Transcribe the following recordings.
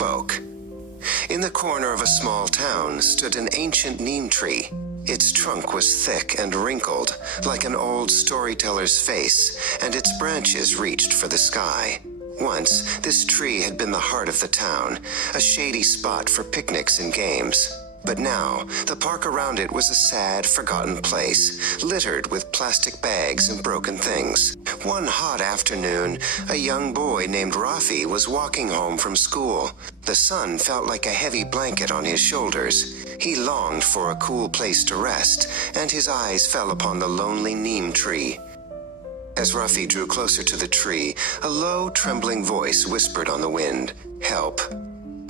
spoke. In the corner of a small town stood an ancient neem tree. Its trunk was thick and wrinkled, like an old storyteller's face, and its branches reached for the sky. Once, this tree had been the heart of the town, a shady spot for picnics and games. But now, the park around it was a sad, forgotten place, littered with plastic bags and broken things. One hot afternoon, a young boy named Rafi was walking home from school. The sun felt like a heavy blanket on his shoulders. He longed for a cool place to rest, and his eyes fell upon the lonely neem tree. As Rafi drew closer to the tree, a low, trembling voice whispered on the wind, "Help."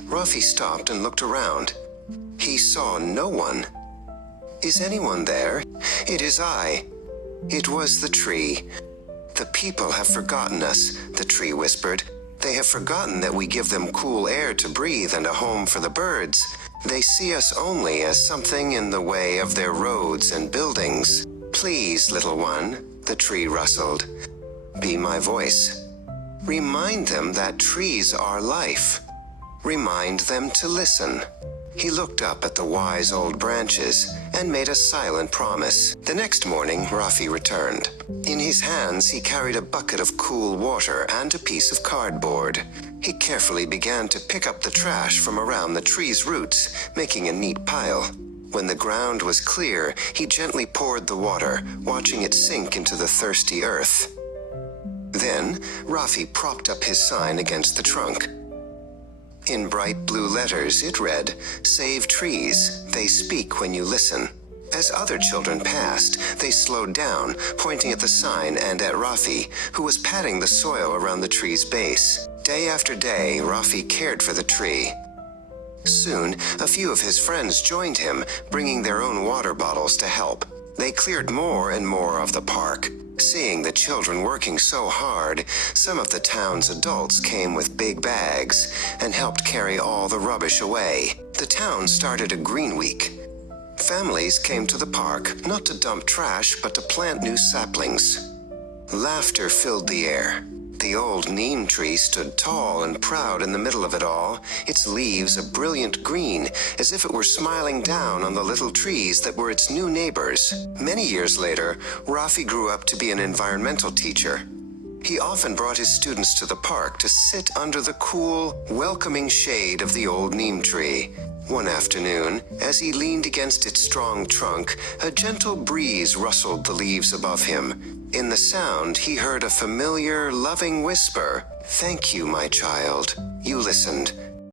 Rafi stopped and looked around. He saw no one. "Is anyone there? It is I." It was the tree. "The people have forgotten us," the tree whispered. "They have forgotten that we give them cool air to breathe and a home for the birds. They see us only as something in the way of their roads and buildings. Please, little one," the tree rustled, "be my voice. Remind them that trees are life. Remind them to listen." He looked up at the wise old branches and made a silent promise. The next morning, Rafi returned. In his hands, he carried a bucket of cool water and a piece of cardboard. He carefully began to pick up the trash from around the tree's roots, making a neat pile. When the ground was clear, he gently poured the water, watching it sink into the thirsty earth. Then, Rafi propped up his sign against the trunk. In bright blue letters, it read, "Save trees, they speak when you listen." As other children passed, they slowed down, pointing at the sign and at Rafi, who was patting the soil around the tree's base. Day after day, Rafi cared for the tree. Soon, a few of his friends joined him, bringing their own water bottles to help. They cleared more and more of the park. Seeing the children working so hard, some of the town's adults came with big bags and helped carry all the rubbish away. The town started a green week. Families came to the park, not to dump trash, but to plant new saplings. Laughter filled the air. The old neem tree stood tall and proud in the middle of it all, its leaves a brilliant green, as if it were smiling down on the little trees that were its new neighbors. Many years later, Rafi grew up to be an environmental teacher. He often brought his students to the park to sit under the cool, welcoming shade of the old neem tree. One afternoon, as he leaned against its strong trunk, a gentle breeze rustled the leaves above him. In the sound, he heard a familiar, loving whisper, "Thank you, my child. You listened.